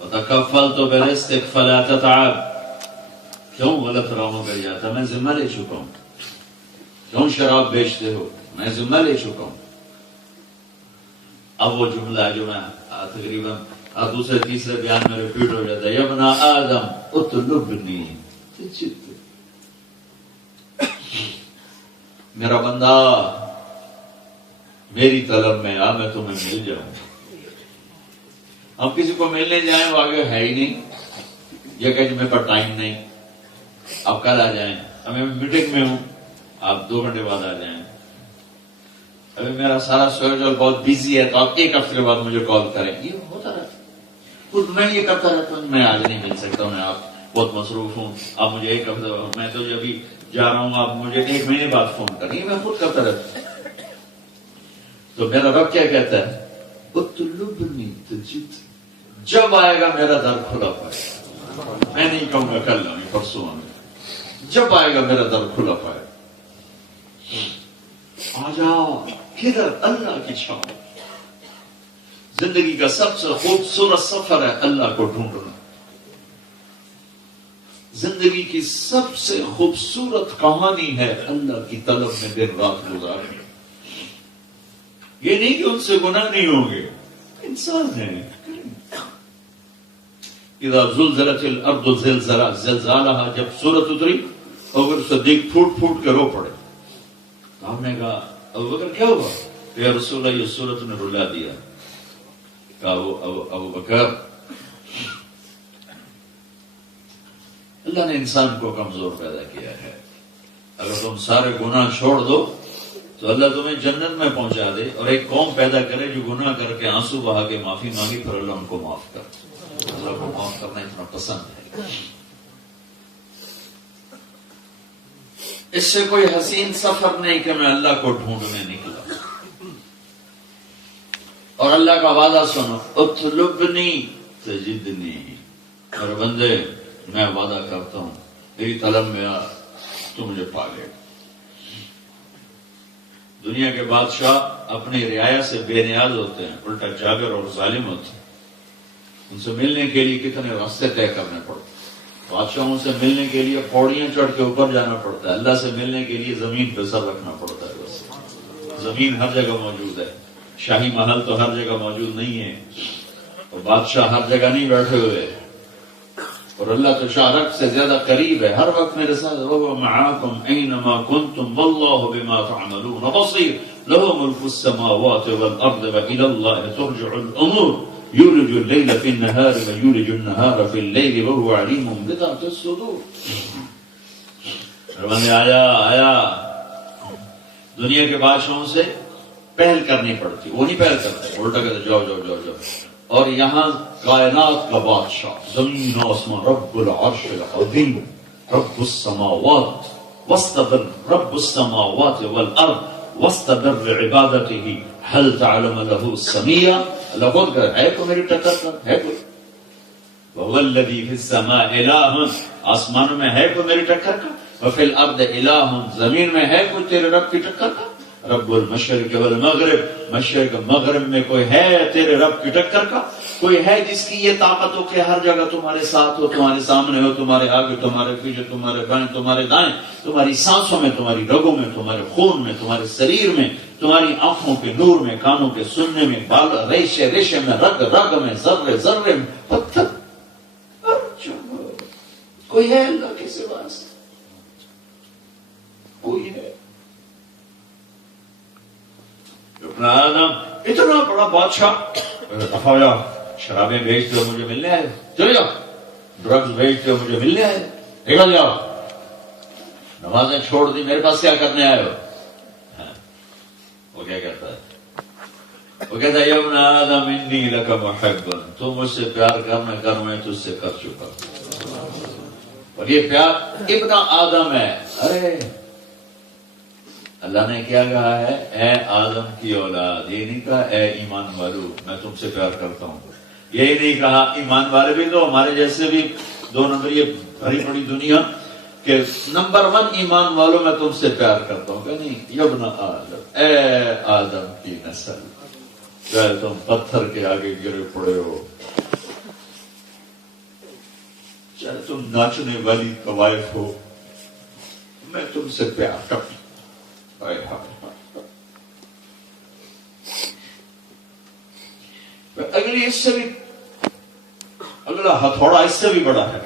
وَتَكَفَّلْتُ بِرِزْقِكَ فَلَا تَتَعَبْ، کیوں غلط راہوں پر جاتا؟ میں ذمہ لے چکا ہوں۔ کیوں شراب بیچتے ہو؟ میں ذمہ لے چکا ہوں۔ اب وہ جملہ جو میں تقریباً دوسرے تیسرے بیان میں ریپیٹ ہو جاتا ہے، یا ابن آدم اطلبنی، میرا بندہ میری طلب میں آ، میں تمہیں مل جاؤں۔ ہم کسی کو ملنے جائیں وہ آگے ہے ہی نہیں، یہ کہ میرے پاس ٹائم نہیں، آپ کل آ جائیں، اب میں میٹنگ میں ہوں، آپ 2 گھنٹے بعد آ جائیں، ابھی میرا سارا شیڈول بہت بزی ہے تو آپ 1 ہفتے بعد مجھے کال کریں۔ یہ ہوتا رہتا ہے، خود میں یہ کرتا رہتا ہوں، میں آج نہیں مل سکتا ہوں، میں آپ بہت مصروف ہوں، آپ مجھے 1 ہفتے، میں تو ابھی جا رہا ہوں، آپ مجھے 1 مہینے بعد فون کریں، یہ میں خود کرتا رہتا ہوں۔ تو میرا رب کیا کہتا ہے؟ اطلبنی تجد، جب آئے گا میرا در کھلا پائے گا، میں نہیں کہوں گا کل آؤں پرسوں آؤں، جب آئے گا میرا در کھلا پائے گا۔ آ جاؤ کدھر؟ اللہ کی چھاؤں۔ زندگی کا سب سے خوبصورت سفر ہے اللہ کو ڈھونڈنا، زندگی کی سب سے خوبصورت کہانی ہے اللہ کی طلب میں دن رات گزارنا۔ یہ نہیں کہ ان سے گناہ نہیں ہوں گے، انسان ہے۔ اذا زلزلت الارض زلزالها، جب سورت اتری اور پھر صدیق پھوٹ پھوٹ کے رو پڑے، تو ہم نے کہا ابو بکر کیا ہوا؟ کہ یا رسول اللہ یہ صورت نے رلا دیا. کہا ابو بکر اللہ نے انسان کو کمزور پیدا کیا ہے. اگر تم سارے گناہ چھوڑ دو تو اللہ تمہیں جنت میں پہنچا دے، اور ایک قوم پیدا کرے جو گناہ کر کے آنسو بہا کے معافی مانگی، پھر اللہ ان کو معاف کر. اللہ کو معاف کرنا اتنا پسند ہے. اس سے کوئی حسین سفر نہیں کہ میں اللہ کو ڈھونڈنے نکلا. اور اللہ کا وعدہ سنو، اطلبنی تجدنی، اور بندے میں وعدہ کرتا ہوں تیری طلب میں آ تو مجھے پا لے. دنیا کے بادشاہ اپنی رعایا سے بے نیاز ہوتے ہیں، الٹا جابر اور ظالم ہوتے ہیں. ان سے ملنے کے لیے کتنے راستے طے کرنے پڑتے ہیں. بادشاہوں سے ملنے کے لیے پوڑیاں چڑھ کے اوپر جانا پڑتا ہے، اللہ سے ملنے کے لیے زمین پہ سر رکھنا پڑتا ہے. بس زمین ہر جگہ موجود ہے، شاہی محل تو ہر جگہ موجود نہیں ہے، اور بادشاہ ہر جگہ نہیں بیٹھے ہوئے، اور اللہ تو شارک سے زیادہ قریب ہے، ہر وقت میرے ساتھ. وَهُوَ مَعَاكُمْ أَيْنَمَا كُنْتُمْ وَاللَّهُ بِمَا تَعْمَلُونَ بَصِيرٌ لَهُ مُلْكُ السَّمَاوَاتِ وَالْأَرْضِ وَإِلَى اللَّهِ تُرْجَعُ الْأُمُورُ يُولِجُ اللَّيْلَ فِي النَّهَارِ وَيُولِجُ النَّهَارَ فِي اللَّيْلِ وَهُوَ عَلِيمٌ بِذَاتِ الصُّدُورِ. آیا دنیا کے بادشاہوں سے پہل کرنی پڑتی، وہ نہیں پہل کرتے، الٹا کہتے جاؤ جاؤ جاؤ جاؤ. اور یہاں کائنات کا بادشاہ، زمین و آسمان، رب العرش العظیم، رب السماوات واستبر، رب السماوات والارض واستبر بعبادته هل تعلم له سميا. اللہ خود کہا ہے کوئی میری ٹکر کا؟ ہے کوئی؟ وهو الذي في السماء اله، آسمان میں ہے کوئی میری ٹکر کا؟ وفي الارض اله، زمین میں ہے کوئی تیرے رب کی ٹکر کا؟ رب المشرق والمغرب، مشرق مغرب میں کوئی ہے تیرے رب کی ٹکر کا؟ کوئی ہے جس کی یہ طاقت ہو کہ ہر جگہ تمہارے ساتھ ہو، تمہارے سامنے ہو، تمہارے آگے، تمہارے پیچھے، تمہارے بائیں، تمہارے دائیں، تمہاری سانسوں میں، تمہاری رگوں میں، تمہارے خون میں، تمہارے شریر میں، تمہاری آنکھوں کے نور میں، کانوں کے سننے میں، بال ریشے ریشے میں، رگ رگ میں، ذرے ذرے میں، پتھر. کوئی ہے اللہ کے سوا؟ کوئی ہے؟ اپنا آدم اتنا بڑا بادشاہ، شرابیں بیچتے ہو مجھے ملنے آئے، چلے جاؤ. ڈرگز بیچتے ہو مجھے ملنے آئے، نکل جاؤ. نمازیں چھوڑ دی، میرے پاس کیا کرنے آئے ہو؟ وہ کیا کہتا ہے؟ وہ کہتا ہے ابن آدم انی لک محب، تو مجھ سے پیار کرنا کر، میں تجھ سے کر چکا. اور یہ پیار ابن آدم ہے. ارے اللہ نے کیا کہا ہے؟ اے آدم کی اولاد. یہ نہیں کہا اے ایمان والو میں تم سے پیار کرتا ہوں. یہی نہیں کہا ایمان والے بھی تو ہمارے جیسے بھی دو نمبر، یہ بڑی بڑی دنیا کہ نمبر 1 ایمان والو میں تم سے پیار کرتا ہوں. کہ نہیں، یبن آدم، اے آدم کی نسل، چاہے تم پتھر کے آگے گرے پڑے ہو، چاہے تم ناچنے والی طوائف ہو، میں تم سے پیار کرتا ہوں. اگلی اس سے بھی اگلا ہتھوڑا اس سے بھی بڑا ہے.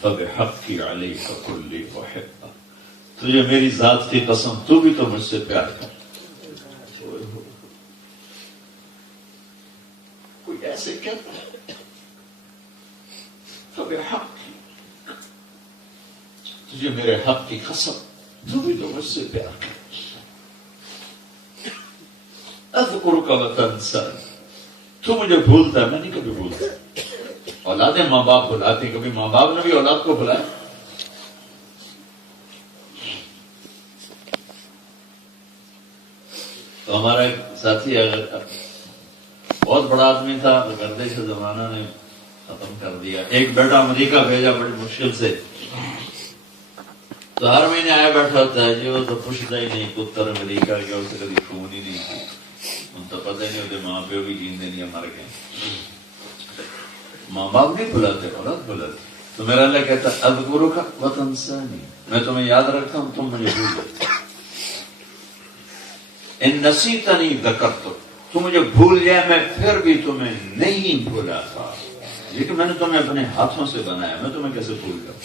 فَبِحَقِّ عَلَيْكَ كُلِّ وَحِبَّ، تجھے میری ذات کی قسم تو بھی تو مجھ سے پیار کر. کوئی ایسے کہتا ہے فَبِحَقِّ، تجھے میرے حق کی قسم تو بھی تو مجھ سے پیار کر. اذکرک وتنسانی، تو مجھے بھولتا ہے، میں نہیں کبھی بھولتا. اولادیں ماں باپ بھلاتے ہیں، کبھی ماں باپ نے بھی اولاد کو بھلایا؟ تو ہمارا ایک ساتھی اگر بہت بڑا آدمی تھا، گردش کا زمانہ نے ختم کر دیا. ایک بیٹا امریکہ بھیجا بڑی مشکل سے، تو ہر مہینے آیا بیٹھا ہوتا ہے جی. وہ تو پوچھتا ہی نہیں پتر امریکہ گیا، اسے کبھی فون ہی نہیں کی، ان تو پتہ ہی نہیں ہوتے ماں پیو بھی جیندے نہیں مر گئے. ماں باپ نہیں بلاتے، اولاد بلاتے. تو میرا اللہ کہتا اذکرک وتنسانی، میں تمہیں یاد رکھتا ہوں، تم مجھے بھول جاتے. ان نسیتنی ذکرتک، تم مجھے بھول جائے میں پھر بھی تمہیں نہیں بھولا تھا، لیکن میں نے تمہیں اپنے ہاتھوں سے بنایا، میں تمہیں کیسے بھول جاؤں.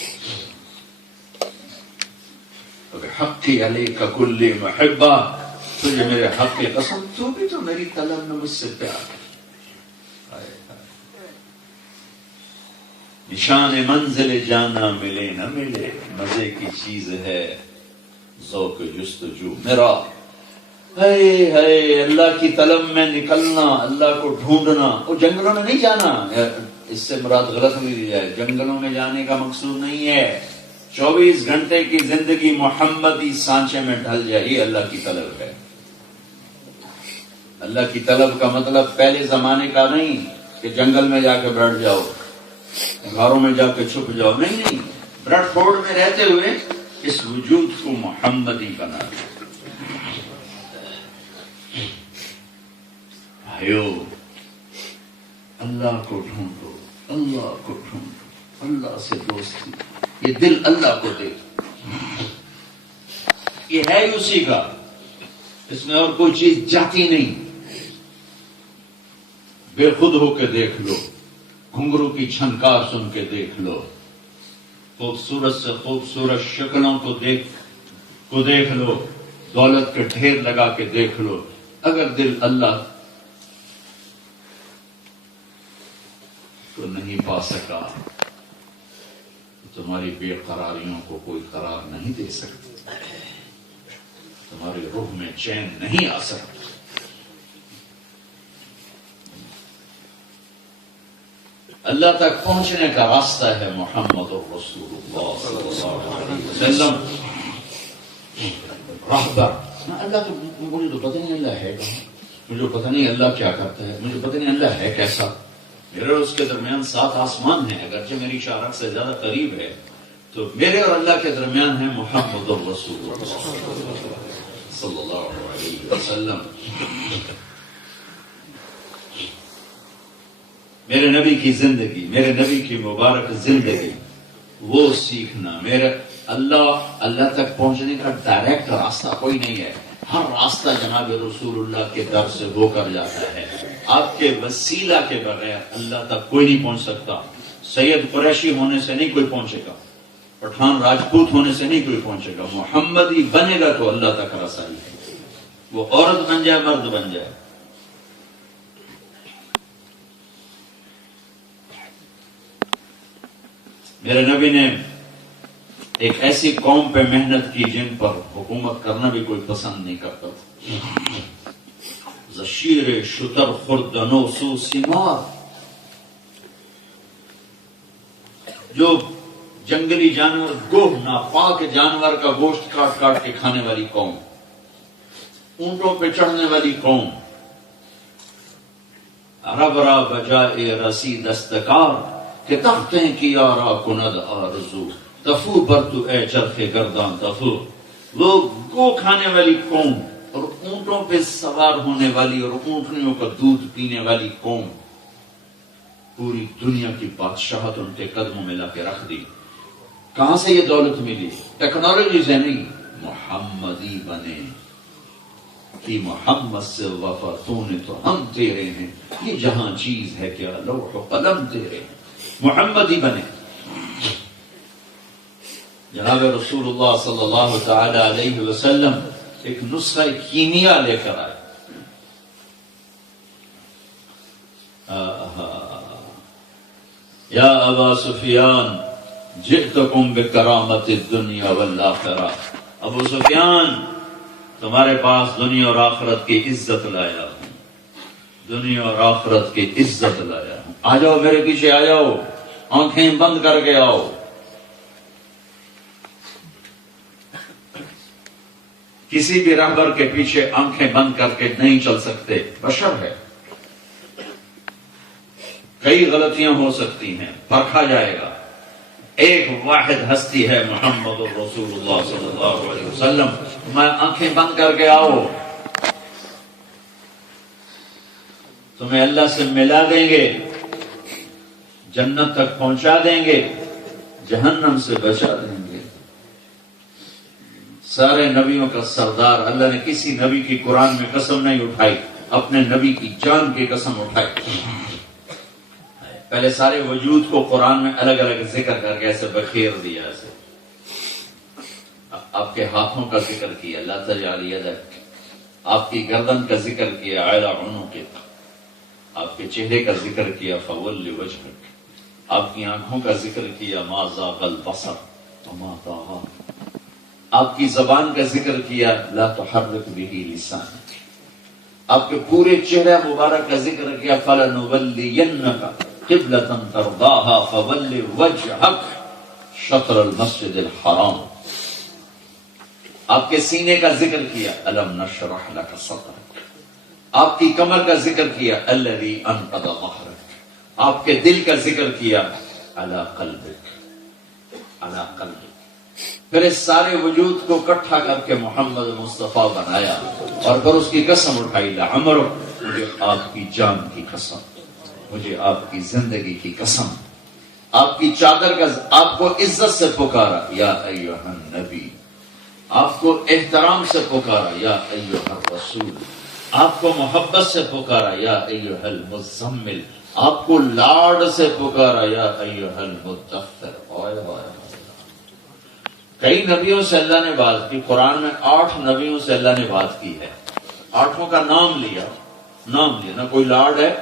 بالحق علیک کل محبہ، تجھے میرے حق کی قسم، تو بھی تو میری طلب میں مجھ سے پیار ہے۔ نشان منزل جانا ملے نہ ملے، مزے کی چیز ہے ذوق جستجو میرا۔ ہے اللہ کی طلب میں نکلنا، اللہ کو ڈھونڈنا۔ وہ جنگلوں میں نہیں جانا، اس سے مراد غلط ہوئی دی جائے، جنگلوں میں جانے کا مقصود نہیں ہے۔ 24 گھنٹے کی زندگی محمدی سانچے میں ڈھل جائے، یہ اللہ کی طلب ہے۔ اللہ کی طلب کا مطلب پہلے زمانے کا نہیں کہ جنگل میں جا کے بیٹھ جاؤ، گھروں میں جا کے چھپ جاؤ، نہیں، برڈ فورڈ میں رہتے ہوئے اس وجود کو محمدی بنا دو۔ بھائیو، اللہ کو ڈھونڈو، اللہ کو ڈھونڈو، اللہ سے دوستی، یہ دل اللہ کو دے، یہ ہے ہی اسی کا، اس میں اور کوئی چیز جاتی نہیں۔ بے خود ہو کے دیکھ لو، گھنگرو کی چھنکار سن کے دیکھ لو، خوبصورت سے خوبصورت شکلوں کو دیکھ لو، دولت کے ڈھیر لگا کے دیکھ لو، اگر دل اللہ کو نہیں پا سکا تو تمہاری بے قراریوں کو کوئی قرار نہیں دے سکتا، تمہاری روح میں چین نہیں آ سکتا۔ اللہ تک پہنچنے کا راستہ ہے محمد رسول اللہ صلی اللہ علیہ وسلم، راہبر۔ اللہ تو مجھے تو پتہ نہیں اللہ ہے کہاں، مجھے پتہ نہیں اللہ کیا کرتا ہے، مجھے پتہ نہیں اللہ ہے کیسا۔ میرے اور اس کے درمیان 7 آسمان ہیں، اگرچہ میری شارک سے زیادہ قریب ہے، تو میرے اور اللہ کے درمیان ہے محمد رسول اللہ صلی اللہ علیہ وسلم۔ میرے نبی کی زندگی، میرے نبی کی مبارک زندگی، وہ سیکھنا۔ میرے اللہ تک پہنچنے کا ڈائریکٹ راستہ کوئی نہیں ہے، ہر راستہ جناب رسول اللہ کے در سے ہو کر جاتا ہے۔ آپ کے وسیلہ کے بغیر اللہ تک کوئی نہیں پہنچ سکتا۔ سید قریشی ہونے سے نہیں کوئی پہنچے گا، پٹھان راجپوت ہونے سے نہیں کوئی پہنچے گا، محمدی بنے گا تو اللہ تک رسائی ہے، وہ عورت بن جائے مرد بن جائے۔ میرے نبی نے ایک ایسی قوم پہ محنت کی جن پر حکومت کرنا بھی کوئی پسند نہیں کرتا تھا۔ زشیر شتر خوردنو سو سیمار، جو جنگلی جانور، گوہ ناپاک جانور کا گوشت کاٹ کاٹ کے کھانے والی قوم، اونٹوں پہ چڑھنے والی قوم، ربرا بجائے رسی دستکار کہ تختیں کی آرا کند آرزو، تفو پر تو اے چرخ گردان تفو۔ وہ گو کھانے والی قوم اور اونٹوں پہ سوار ہونے والی اور اونٹنیوں کا دودھ پینے والی قوم، پوری دنیا کی بادشاہت ان کے قدموں میں لا کے رکھ دی۔ کہاں سے یہ دولت ملی؟ ٹیکنالوجی سے نہیں، محمدی بنے کہ محمد سے وفا تو نے تو ہم تیرے ہیں، یہ جہاں چیز ہے کیا لوح و قلم تیرے ہیں، محمدی بنے۔ جناب رسول اللہ صلی اللہ تعالی علیہ وسلم ایک نسخہ کیمیا لے کر آئے۔ یا ابا سفیان جئتکم بکرامت الدنیا والآخرہ، ابو سفیان تمہارے پاس دنیا اور آخرت کی عزت لایا ہوں، دنیا اور آخرت کی عزت لایا ہوں، آ جاؤ میرے پیچھے آ جاؤ، آنکھیں بند کر کے آؤ۔ کسی بھی راہبر کے پیچھے آنکھیں بند کر کے نہیں چل سکتے، بشر ہے، کئی غلطیاں ہو سکتی ہیں، پرکھا جائے گا۔ ایک واحد ہستی ہے محمد رسول اللہ صلی اللہ علیہ وسلم، میں آنکھیں بند کر کے آؤ، تمہیں اللہ سے ملا دیں گے، جنت تک پہنچا دیں گے، جہنم سے بچا دیں گے۔ سارے نبیوں کا سردار، اللہ نے کسی نبی کی قرآن میں قسم نہیں اٹھائی، اپنے نبی کی جان کی قسم اٹھائی۔ پہلے سارے وجود کو قرآن میں الگ الگ ذکر کر کے ایسے بکھیر دیا، ایسے آپ کے ہاتھوں کا ذکر کیا، لا تجعل یدک، آپ کی گردن کا ذکر کیا، علی عنقک، آپ کے چہرے کا ذکر کیا، فول وجهک، آپ کی آنکھوں کا ذکر کیا، ما زاغ البصر وما طغى، آپ کی زبان کا ذکر کیا، لا تحرک به لسانک، آپ کے پورے چہرے مبارک کا ذکر کیا، فلنولینک قبلۃ ترضاها فول وجهک شطر المسجد الحرام، آپ کے سینے کا ذکر کیا، الم نشرح لک صدرک، آپ کی کمر کا ذکر کیا، الذی انقض ظہرک، آپ کے دل کا ذکر کیا، علی قلبک، علی قلبک، پھر اس سارے وجود کو اکٹھا کر کے محمد مصطفیٰ بنایا اور پھر اس کی قسم اٹھائی، لعمرک، مجھے آپ کی جان کی قسم، مجھے آپ کی زندگی کی قسم، آپ کی چادر کا، آپ کو عزت سے پکارا، یا ایھا النبی، آپ کو احترام سے پکارا، یا ایھا الرسول، آپ کو محبت سے پکارا، یا ایھا المزمل، آپ کو لاڈ سے پکارا، یا ایھا المدثر۔ کئی نبیوں سے اللہ نے بات کی، قرآن میں 8 نبیوں سے اللہ نے بات کی ہے، 8 کا نام لیا، نہ کوئی لاڈ ہے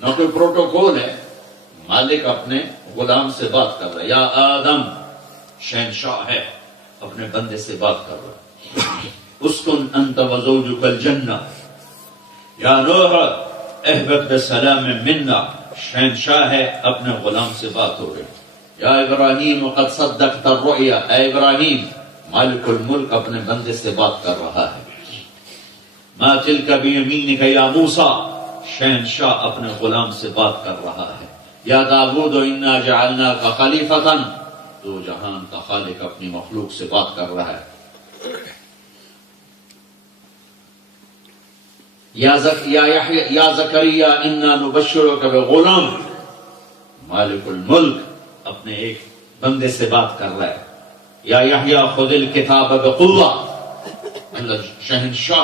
نہ کوئی پروٹوکول ہے، مالک اپنے غلام سے بات کر رہا ہے، یا آدم، شہنشاہ ہے، اپنے بندے سے بات کر رہا ہے، اسکن انت وزوجک الجنہ، یا نوح اہبط بسلام منا، شہنشاہ ہے، اپنے غلام سے بات ہو رہی، یا ابراہیم قد صدقت الرؤیا، اے ابراہیم، مالک الملک اپنے بندے سے بات کر رہا ہے، ما تلک بیمینک یا موسیٰ، شہنشاہ اپنے غلام سے بات کر رہا ہے، یا داؤد انا جعلناک خلیفۃ، دو جہان کا خالق اپنی مخلوق سے بات کر رہا ہے، یا زکریا انا نبشرک بغلام، مالک الملک اپنے ایک بندے سے بات کر رہا ہے، یا یحییٰ خذ الکتاب بقوہ، اللہ شہنشاہ